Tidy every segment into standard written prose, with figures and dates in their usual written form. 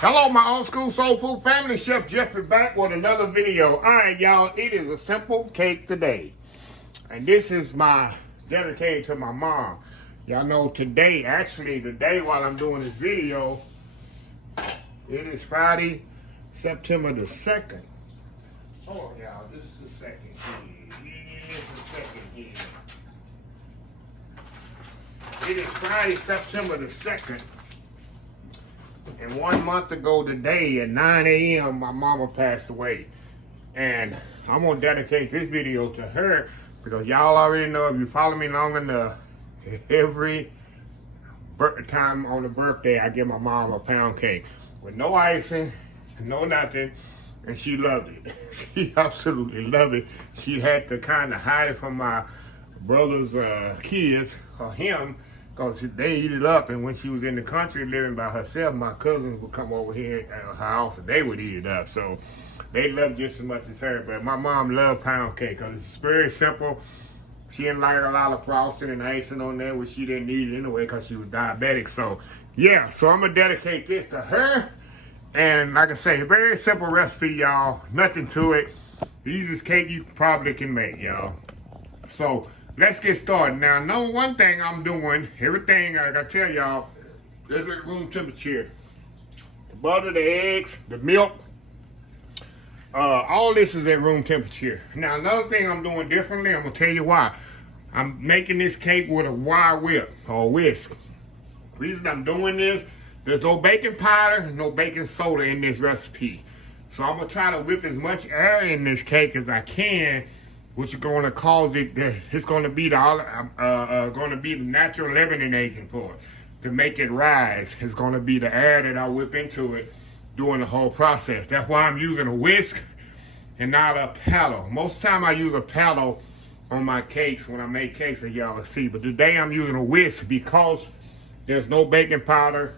Hello, my old school soul food family. Chef Jeffrey back with another video. All right, y'all. It is a simple cake today, and this is my dedicated to my mom. Y'all know today, actually today, while I'm doing this video, it is Friday, September the 2nd. Oh, y'all, this is the second here. It is the second here. It is Friday, September the 2nd. And 1 month ago today at 9 a.m. my mama passed away. And I'm gonna dedicate this video to her because y'all already know, if you follow me long enough, every time on the birthday I give my mom a pound cake with no icing, no nothing, and she loved it. She absolutely loved it. She had to kind of hide it from my brother's kids, or him, because they eat it up. And when she was in the country living by herself, my cousins would come over here at her house and they would eat it up. So they loved just as much as her. But my mom loved pound cake because it's very simple. She didn't like a lot of frosting and icing on there, which she didn't need it anyway because she was diabetic. So yeah, so I'm gonna dedicate this to her. And like I say, a very simple recipe, y'all. Nothing to it. The easiest cake you probably can make, y'all. So let's get started. Now, number one thing I'm doing, everything, like I tell y'all, is at room temperature. The butter, the eggs, the milk, all this is at room temperature. Now, another thing I'm doing differently, I'm gonna tell you why. I'm making this cake with a wire whip or whisk. The reason I'm doing this, there's no baking powder, no baking soda in this recipe. So I'm gonna try to whip as much air in this cake as I can, which is going to cause it. It's going to be the natural leavening agent for it to make it rise. It's going to be the air that I whip into it during the whole process. That's why I'm using a whisk and not a paddle. Most of the time I use a paddle on my cakes when I make cakes, as y'all will see. But today I'm using a whisk because there's no baking powder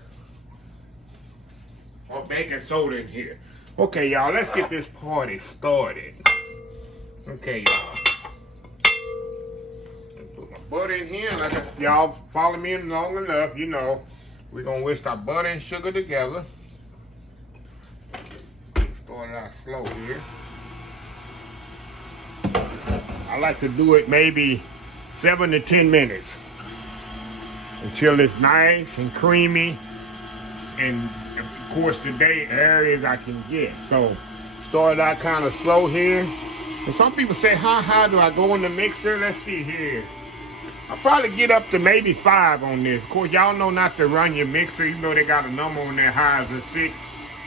or baking soda in here. Okay, y'all, let's get this party started. Okay, y'all. Put my butter in here. Like y'all follow me long enough, you know we're gonna whisk our butter and sugar together. Start out slow here. I like to do it maybe 7 to 10 minutes until it's nice and creamy, and of course today airy as I can get. So start out kind of slow here. And some people say, how high do I go in the mixer? Let's see here. I'll probably get up to maybe 5 on this. Of course, y'all know not to run your mixer, even though they got a number on there high as a 6.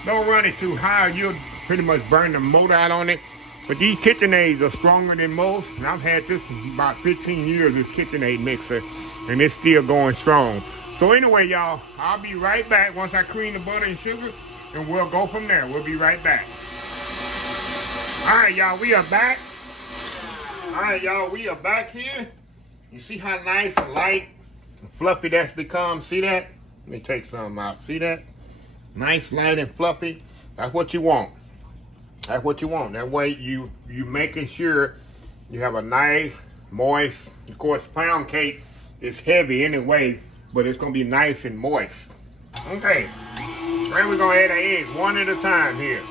Don't run it too high. You'll pretty much burn the motor out on it. But these KitchenAids are stronger than most. And I've had this about 15 years, this KitchenAid mixer, and it's still going strong. So anyway, y'all, I'll be right back once I cream the butter and sugar, and we'll go from there. We'll be right back. All right, y'all, we are back. All right, y'all, we are back here. You see how nice and light and fluffy that's become? See that? Let me take some out. See that? Nice, light, and fluffy. That's what you want. That's what you want. That way you making sure you have a nice, moist, of course, pound cake is heavy anyway, but it's going to be nice and moist. Okay. Then we're going to add the eggs one at a time here.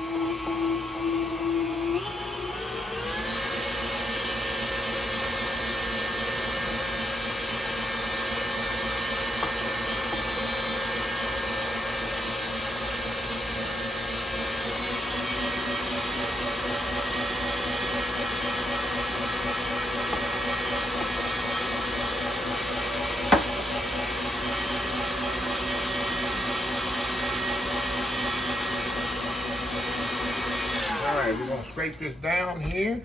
Alright, we're going to scrape this down here.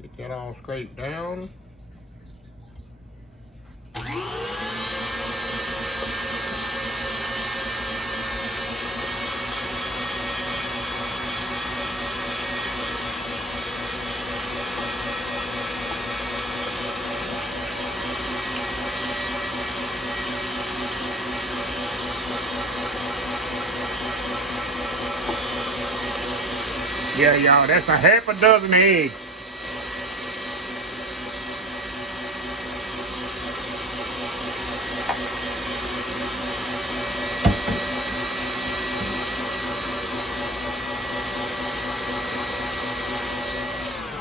Get that all scraped down. Yeah, y'all, that's a half a dozen eggs.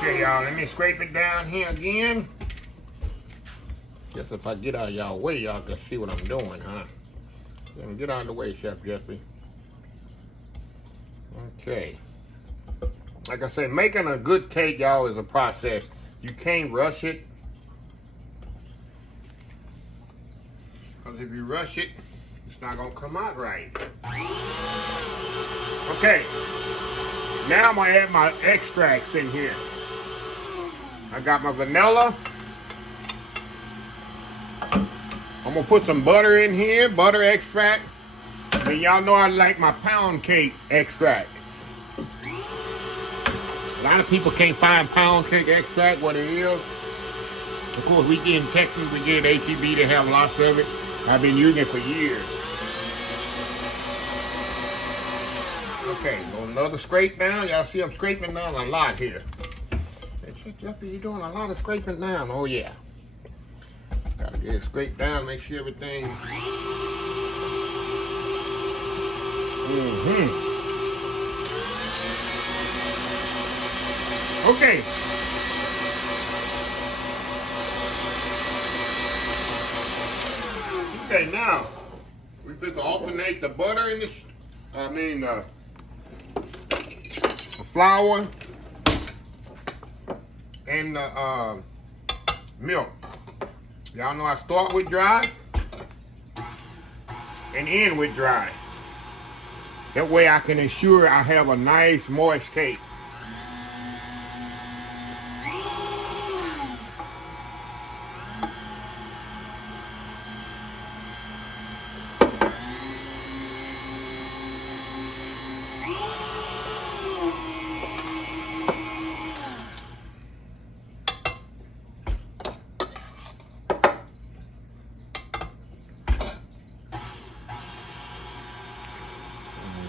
Okay, y'all, let me scrape it down here again. Just if I get out of y'all way, y'all can see what I'm doing, huh? Get out of the way, Chef Jeffrey. Okay. Like I said, making a good cake, y'all, is a process. You can't rush it. Because if you rush it, it's not going to come out right. Okay. Now I'm going to add my extracts in here. I got my vanilla. I'm going to put some butter in here, butter extract. And y'all know I like my pound cake extract. A lot of people can't find pound cake extract, what it is. Of course, we get in Texas, we get HEB, they have lots of it. I've been using it for years. Okay, another scrape down. Y'all see I'm scraping down a lot here. Jeffrey, you're doing a lot of scraping down. Oh, yeah. Gotta get it scraped down, make sure everything. Okay. Okay, now we have to alternate the butter and the flour and the milk. Y'all know I start with dry and end with dry. That way I can ensure I have a nice moist cake.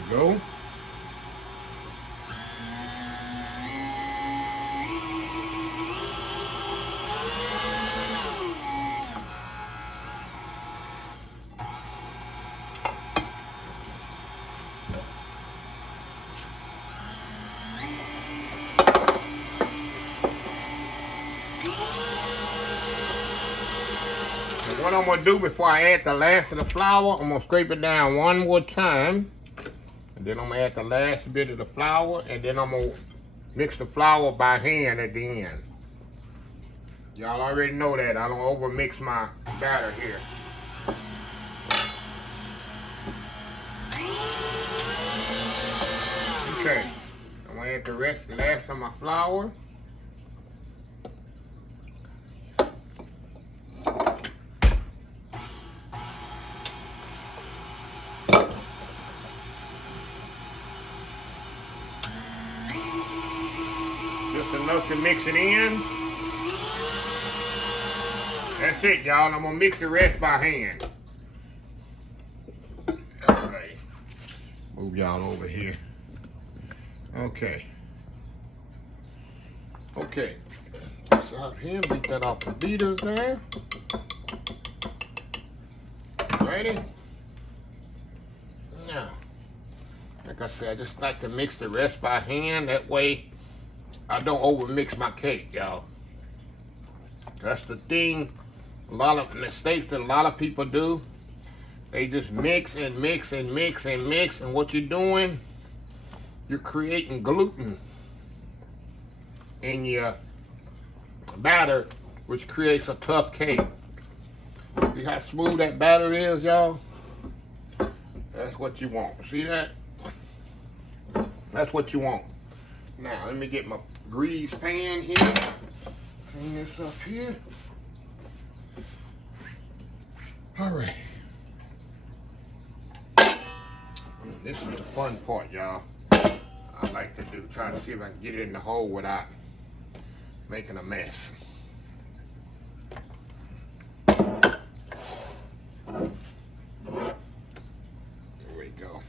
Go. And what I'm going to do before I add the last of the flour, I'm going to scrape it down one more time. And then I'm going to add the last bit of the flour, and then I'm going to mix the flour by hand at the end. Y'all already know that. I don't over mix my batter here. Okay. I'm going to add the last of my flour. Just enough to mix it in. That's it, y'all. I'm gonna mix the rest by hand. Okay. Move y'all over here. Okay. Okay. So out here, beat that off the beaters there. Ready? Now, like I said, I just like to mix the rest by hand. That way, I don't over mix my cake, y'all. That's the thing. A lot of mistakes that a lot of people do. They just mix and mix and mix and mix, and what you're doing, you're creating gluten in your batter, which creates a tough cake. See how smooth that batter is, y'all? That's what you want. See that? That's what you want. Now, let me get my grease pan here. Clean this up here. All right. This is the fun part, y'all. I like to do. Try to see if I can get it in the hole without making a mess. There we go.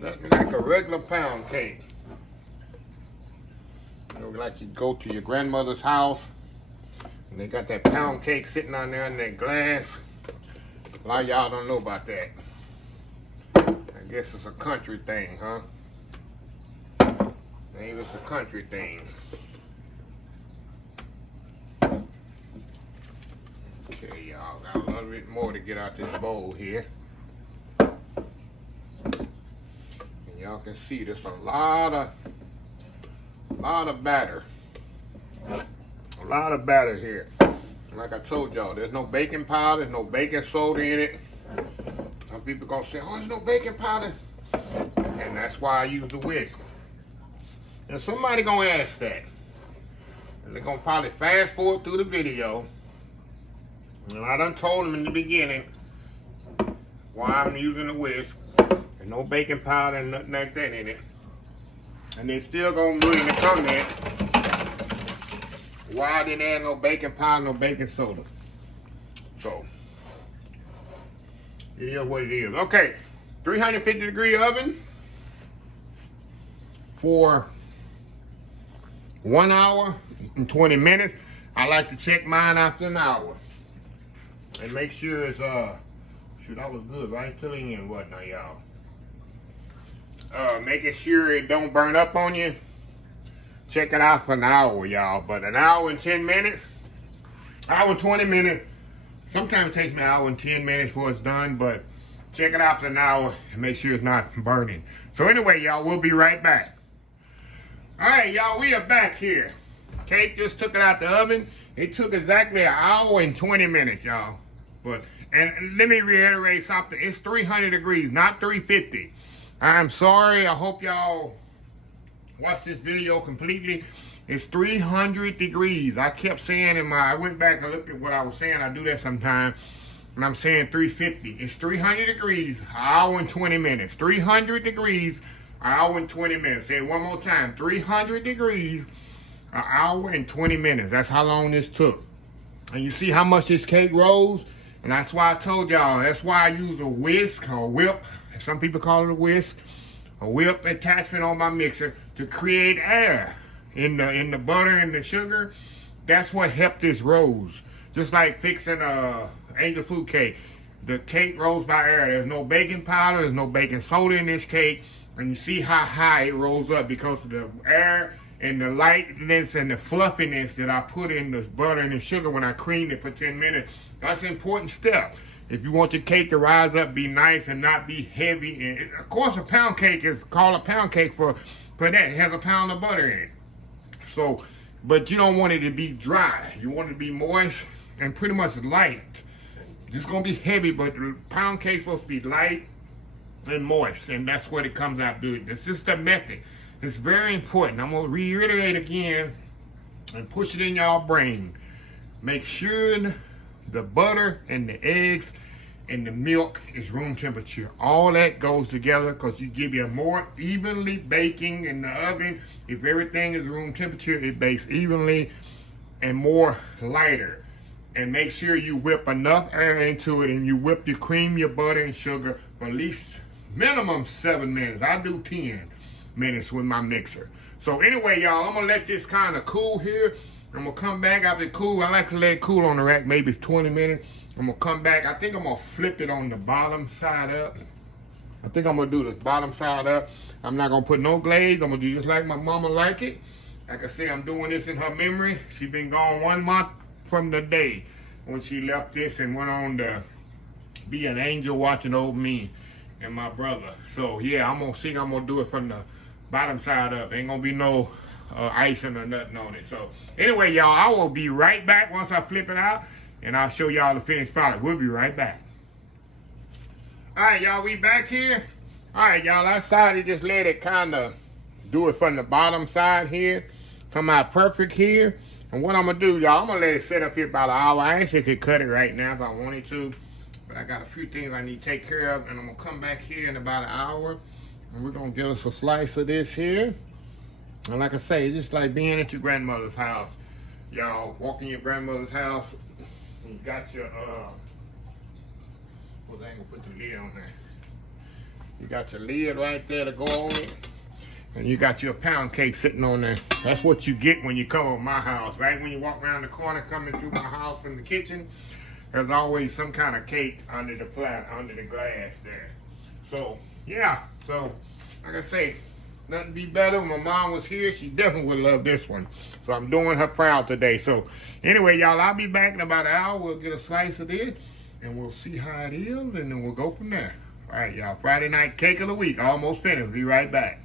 Nothing like a regular pound cake. You know, like you go to your grandmother's house And they got that pound cake sitting on there in that glass. A lot of y'all don't know about that. I guess it's a country thing, huh? Maybe it's a country thing. Okay, y'all, got a little bit more to get out this bowl here. And y'all can see there's a lot of batter. A lot of batter here. Like I told y'all, there's no baking powder, there's no baking soda in it. Some people gonna say, oh, there's no baking powder. And that's why I use the whisk. And somebody gonna ask that. And they're gonna probably fast forward through the video. And I done told them in the beginning why I'm using the whisk. And no baking powder and nothing like that in it. And they still gonna do it in the comment why I didn't add no baking powder, no baking soda. So, it is what it is. Okay, 350 degree oven for 1 hour and 20 minutes. I like to check mine after an hour. And make sure it's, shoot, that was good, right? Till the end, wasn't I, y'all? Making sure it don't burn up on you. Check it out for an hour, y'all. But an hour and 10 minutes, hour and 20 minutes. Sometimes it takes me an hour and 10 minutes before it's done, but check it out for an hour and make sure it's not burning. So anyway, y'all, we'll be right back. All right, y'all, we are back here. Cake just took it out the oven. It took exactly an hour and 20 minutes, y'all. And let me reiterate something. It's 300 degrees, not 350. I'm sorry. I hope y'all watch this video completely. It's 300 degrees. I kept saying I went back and looked at what I was saying. I do that sometimes. And I'm saying 350. It's 300 degrees, an hour and 20 minutes. 300 degrees, an hour and 20 minutes. Say it one more time. 300 degrees, an hour and 20 minutes. That's how long this took. And you see how much this cake rose? And that's why I told y'all, that's why I use a whisk or a whip. Some people call it a whisk. A whip attachment on my mixer to create air in the butter and the sugar. That's what helped this rose. Just like fixing a angel food cake. The cake rose by air. There's no baking powder, there's no baking soda in this cake. And you see how high it rose up because of the air and the lightness and the fluffiness that I put in the butter and the sugar when I creamed it for 10 minutes. That's an important step. If you want your cake to rise up, be nice and not be heavy. And of course, a pound cake is called a pound cake for that. It has a pound of butter in it. So, but you don't want it to be dry. You want it to be moist and pretty much light. It's going to be heavy, but the pound cake's supposed to be light and moist. And that's what it comes out to. It's just the method. It's very important. I'm going to reiterate again and push it in y'all brain. Make sure the butter and the eggs and the milk is room temperature. All that goes together because you give you a more evenly baking in the oven. If everything is room temperature, it bakes evenly and more lighter. And make sure you whip enough air into it and you whip your cream, your butter, and sugar for at least minimum 7 minutes. I do 10 minutes with my mixer. So anyway, y'all, I'm gonna let this kind of cool here. I'm gonna come back after it cool. I like to let it cool on the rack, maybe 20 minutes. I'm gonna come back. I think I'm gonna flip it on the bottom side up. I think I'm gonna do the bottom side up. I'm not gonna put no glaze. I'm gonna do just like my mama like it. Like I say, I'm doing this in her memory. She been gone 1 month from the day when she left this and went on to be an angel watching over me and my brother. So yeah, I'm gonna do it from the bottom side up. Ain't gonna be no icing or nothing on it. So anyway, y'all, I will be right back once I flip it out and I'll show y'all the finished product. We'll be right back. All right, y'all, we back here. All right, y'all, I decided to just let it kind of do it from the bottom side here. Come out perfect here. And what I'm gonna do, y'all, I'm gonna let it sit up here about an hour. I actually could cut it right now if I wanted to, but I got a few things I need to take care of, and I'm gonna come back here in about an hour and we're gonna get us a slice of this here. And like I say, it's just like being at your grandmother's house. Y'all walk in your grandmother's house, and you got your, well, I ain't gonna put the lid on there. You got your lid right there to go on it. And you got your pound cake sitting on there. That's what you get when you come to my house, right? When you walk around the corner coming through my house from the kitchen, there's always some kind of cake under the glass there. So, yeah. So, like I say, nothing be better. When my mom was here, she definitely would love this one. So I'm doing her proud today. So anyway, y'all, I'll be back in about an hour. We'll get a slice of this, and we'll see how it is, and then we'll go from there. All right, y'all. Friday night cake of the week. Almost finished. Be right back.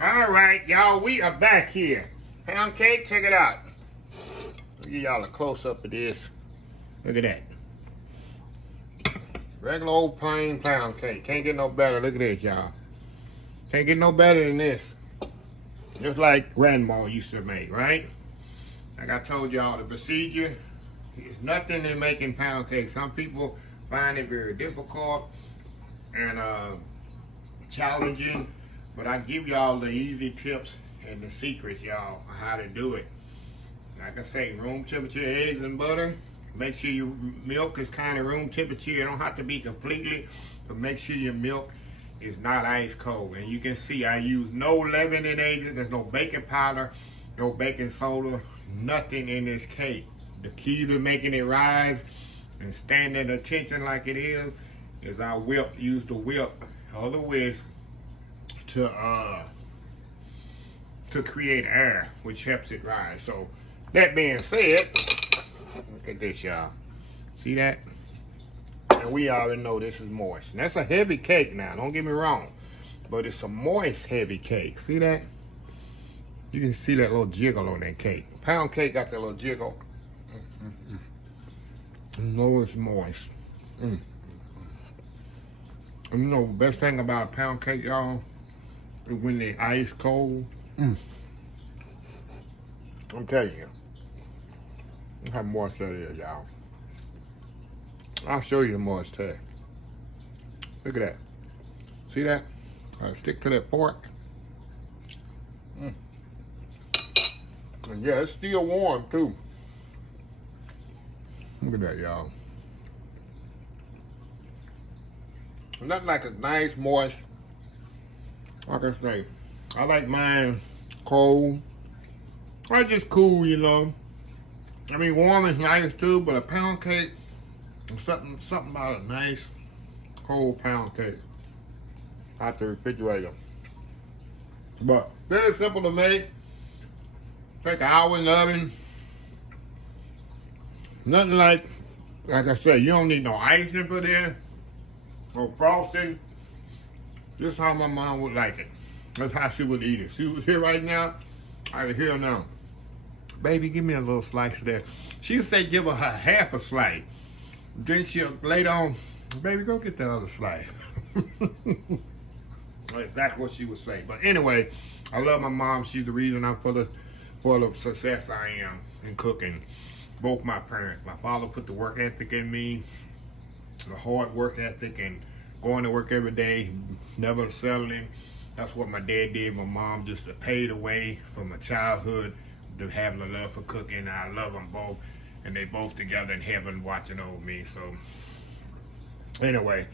All right, y'all. We are back here. Pound cake, check it out. I'll give y'all a close-up of this. Look at that. Regular old plain pound cake. Can't get no better. Look at this, y'all. Can't get no better than this. Just like grandma used to make, right? Like I told y'all, the procedure is nothing in making pound cake. Some people find it very difficult and challenging, but I give y'all the easy tips and the secrets, y'all, on how to do it. Like I say, room temperature eggs and butter. Make sure your milk is kind of room temperature. It don't have to be completely, but make sure your milk is not ice cold. And you can see I use no leavening agent. There's no baking powder, no baking soda, nothing in this cake. The key to making it rise and stand at attention like it is I use the whip or the whisk to create air, which helps it rise. So that being said, look at this, y'all. See that? And we already know this is moist. And that's a heavy cake now, don't get me wrong. But it's a moist, heavy cake. See that? You can see that little jiggle on that cake. Pound cake got that little jiggle. You know it's moist. And you know the best thing about a pound cake, y'all, is when they're ice cold. I'm telling you. Look how moist that is, y'all. I'll show you the moist tag. Look at that. See that? Stick to that fork. And yeah, it's still warm too. Look at that, y'all. Nothing like a nice moist. Like I say, I like mine cold. Or just cool, you know. I mean, warm is nice too, but a pound cake, something about a nice cold pound cake out the refrigerator. But very simple to make. Take an hour in the oven. Nothing like I said, you don't need no icing for this, no frosting. This is how my mom would like it. That's how she would eat it. She was here right now. I was here now. Baby, give me a little slice of that. She'd say give her half a slice. Then she'll later on, baby, go get the other slice. That's exactly what she would say. But anyway, I love my mom. She's the reason I'm full of success I am in cooking. Both my parents. My father put the work ethic in me, the hard work ethic, and going to work every day, never settling. That's what my dad did. My mom just paid away from my childhood to having a love for cooking. I love them both, and they both together in heaven watching over me. So anyway,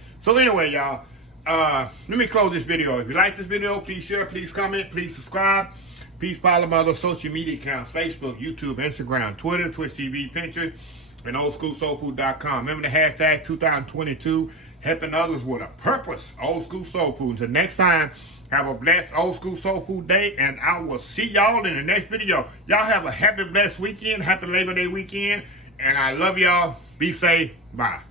y'all, let me close this video. If you like this video, please share, please comment, please subscribe. Please follow my other social media accounts: Facebook, YouTube, Instagram, Twitter, Twitch TV, Pinterest, and oldschoolsoulfood.com. Remember the hashtag 2022, helping others with a purpose. Old School Soul Food. Until next time, have a blessed Old School Soul Food day, and I will see y'all in the next video. Y'all have a happy, blessed weekend. Happy Labor Day weekend. And I love y'all. Be safe. Bye.